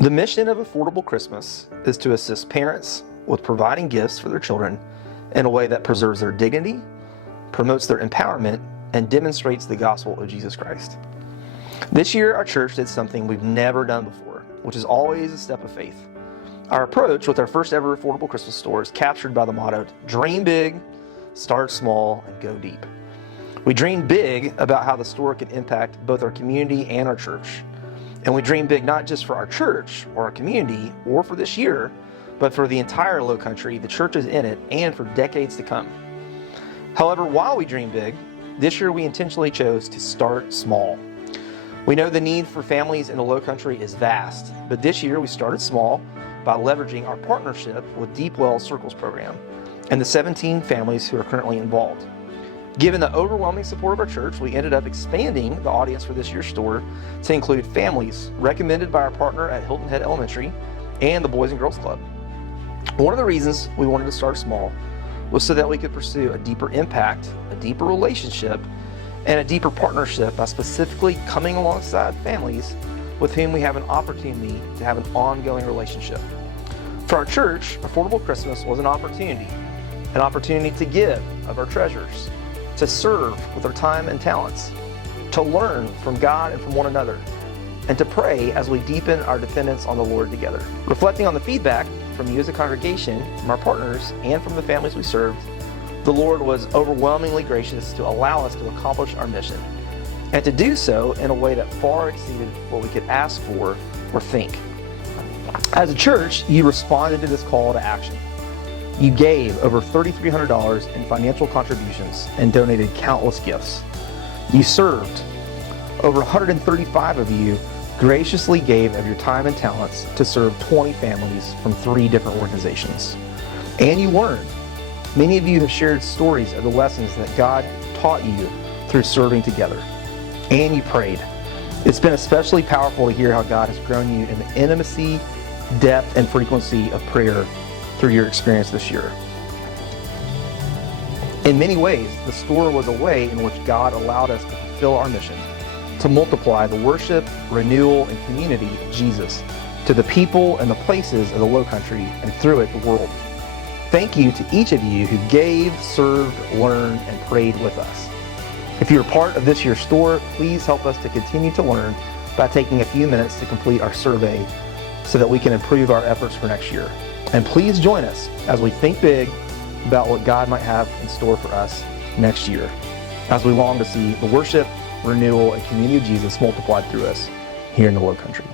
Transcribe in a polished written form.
The mission of Affordable Christmas is to assist parents with providing gifts for their children in a way that preserves their dignity, promotes their empowerment, and demonstrates the gospel of Jesus Christ. This year, our church did something we've never done before, which is always a step of faith. Our approach with our first ever Affordable Christmas store is captured by the motto, dream big, start small, and go deep. We dreamed big about how the store could impact both our community and our church. And we dream big not just for our church or our community or for this year, but for the entire Low Country, the churches in it, and for decades to come. However, while we dream big, this year we intentionally chose to start small. We know the need for families in the Low Country is vast, but this year we started small by leveraging our partnership with Deep Well Circles program and the 17 families who are currently involved. Given the overwhelming support of our church, we ended up expanding the audience for this year's store to include families recommended by our partner at Hilton Head Elementary and the Boys and Girls Club. One of the reasons we wanted to start small was so that we could pursue a deeper impact, a deeper relationship, and a deeper partnership by specifically coming alongside families with whom we have an opportunity to have an ongoing relationship. For our church, Affordable Christmas was an opportunity to give of our treasures, to serve with our time and talents, to learn from God and from one another, and to pray as we deepen our dependence on the Lord together. Reflecting on the feedback from you as a congregation, from our partners, and from the families we served, the Lord was overwhelmingly gracious to allow us to accomplish our mission, and to do so in a way that far exceeded what we could ask for or think. As a church, you responded to this call to action. You gave over $3,300 in financial contributions and donated countless gifts. You served. Over 135 of you graciously gave of your time and talents to serve 20 families from 3 different organizations. And you learned. Many of you have shared stories of the lessons that God taught you through serving together. And you prayed. It's been especially powerful to hear how God has grown you in the intimacy, depth, and frequency of prayer through your experience this year. In many ways, the store was a way in which God allowed us to fulfill our mission, to multiply the worship, renewal, and community of Jesus to the people and the places of the Low Country, and through it, the world. Thank you to each of you who gave, served, learned, and prayed with us. If you're part of this year's store, please help us to continue to learn by taking a few minutes to complete our survey so that we can improve our efforts for next year. And please join us as we think big about what God might have in store for us next year, as we long to see the worship, renewal, and community of Jesus multiplied through us here in the Low Country.